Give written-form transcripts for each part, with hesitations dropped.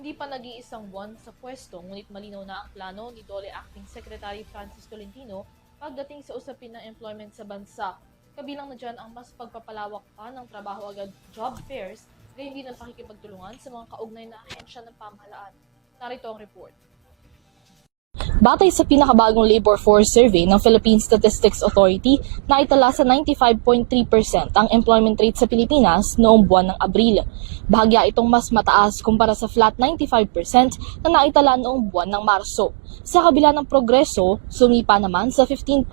Hindi pa nag-iisang buwan sa pwesto, ngunit malinaw na ang plano ni DOLE Acting Secretary Francis Tolentino pagdating sa usapin ng employment sa bansa. Kabilang na dyan ang mas pagpapalawak pa ng trabaho agad job fairs, gayon din ang pakikipagtulungan sa mga kaugnay na ahensya ng pamahalaan. Narito ang report. Batay sa pinakabagong labor force survey ng Philippine Statistics Authority, naitala sa 95.3% ang employment rate sa Pilipinas noong buwan ng Abril. Bahagya itong mas mataas kumpara sa flat 95% na naitala noong buwan ng Marso. Sa kabila ng progreso, sumipa naman sa 15.2%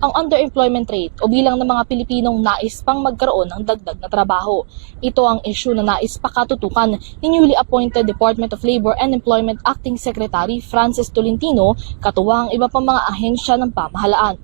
ang underemployment rate o bilang ng mga Pilipinong nais pang magkaroon ng dagdag na trabaho. Ito ang issue na nais pakatutukan ni newly appointed Department of Labor and Employment Acting Secretary Francis Tolentino, katuwang iba pang mga ahensya ng pamahalaan.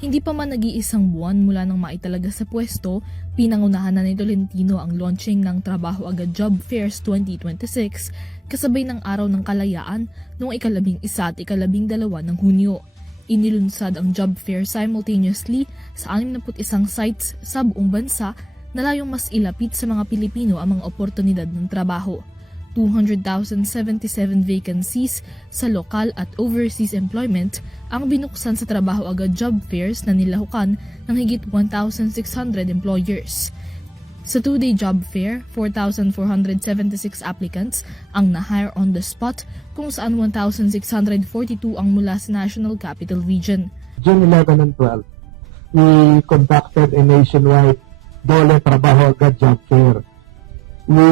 Hindi pa man nag-iisang buwan mula nang maitalaga sa pwesto, pinangunahan na ni Tolentino ang launching ng Trabaho Agad Job Fairs 2026 kasabay ng Araw ng Kalayaan noong 11 at 12 ng Hunyo. Inilunsad ang job fair simultaneously sa 61 sites sa buong bansa na layong mas ilapit sa mga Pilipino ang mga oportunidad ng trabaho. 200,077 vacancies sa lokal at overseas employment ang binuksan sa Trabaho Agad Job Fairs na nilahukan ng higit 1,600 employers. Sa 2-day job fair, 4,476 applicants ang na-hire on the spot kung saan 1,642 ang mula sa National Capital Region. June 11 and 12, we conducted a nationwide DOLE Trabaho Agad Job Fair. We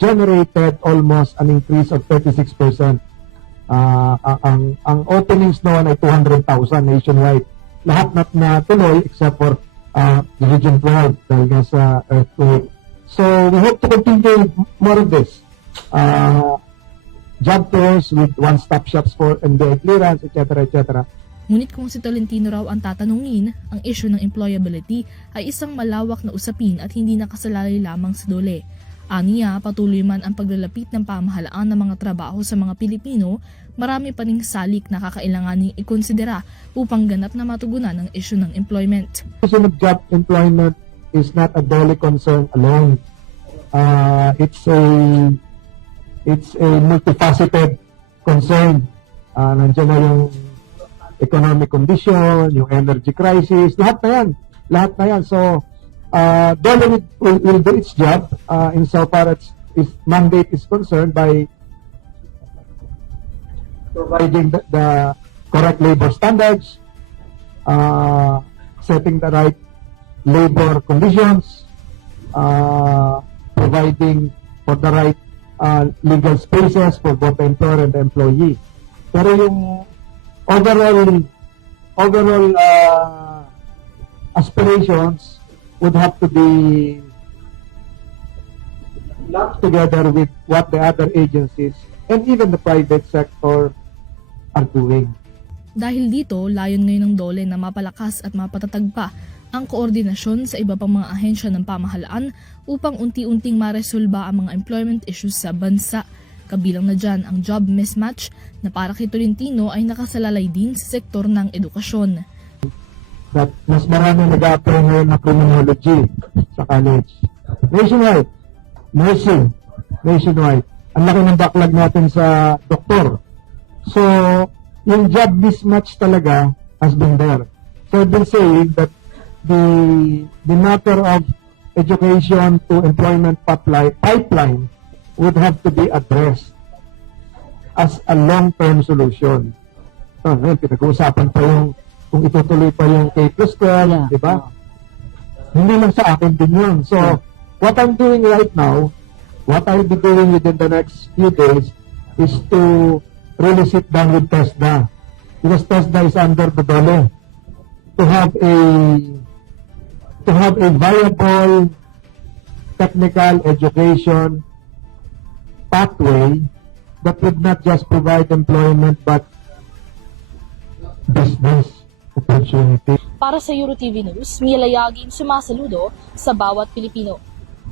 generated almost an increase of 36%. Ang openings noon ay 200,000 nationwide. Lahat na tuloy except for the Region 12 dahil nga sa earthquake. So we hope to continue more of this. Job fairs with one-stop shops for NBI clearance, etc. etc. Ngunit kung si Tolentino raw ang tatanungin, ang issue ng employability ay isang malawak na usapin at hindi nakasalalay lamang sa DOLE. Aniya, patuloy man ang paglalapit ng pamahalaan ng mga trabaho sa mga Pilipino, marami pa ring salik na kakailanganing ikonsidera upang ganap na matugunan ang issue ng employment. The issue of job employment is not a DOLE concern alone. It's a multifaceted concern. Nandiyan na yung economic condition, yung energy crisis, lahat na yan. So, DOLE will do its job insofar as its mandate is concerned by providing the correct labor standards, setting the right labor conditions, providing for the right legal spaces for both the employer and the employee. Pero yung overall aspirations would have to be lumped together with what the other agencies and even the private sector are doing. Dahil dito, layon ngayon ng DOLE na mapalakas at mapatatag pa ang koordinasyon sa iba pang mga ahensya ng pamahalaan upang unti-unting maresolba ang mga employment issues sa bansa. Kabilang na dyan ang job mismatch na para kay Tolentino ay nakasalalay din sa sektor ng edukasyon. That mas marami nag-apply ngayon na criminology sa college. Nationwide, nursing, nationwide. Ang laki ng backlog natin sa doktor. So, yung job mismatch talaga has been there. So, I've been saying that the matter of education to employment pipeline would have to be addressed as a long-term solution. So, ngayon, pinag-uusapan pa yung kung itutuloy pa yung K+12, di ba? Hindi lang sa akin din yun. So, what I'm doing right now, what I'll be doing within the next few days is to really sit down with TESDA. Because TESDA is under the DOLE to have a viable technical education pathway that would not just provide employment but business opportunity. Para sa EuroTV News, Mia Layagin sumasaludo sa bawat Pilipino.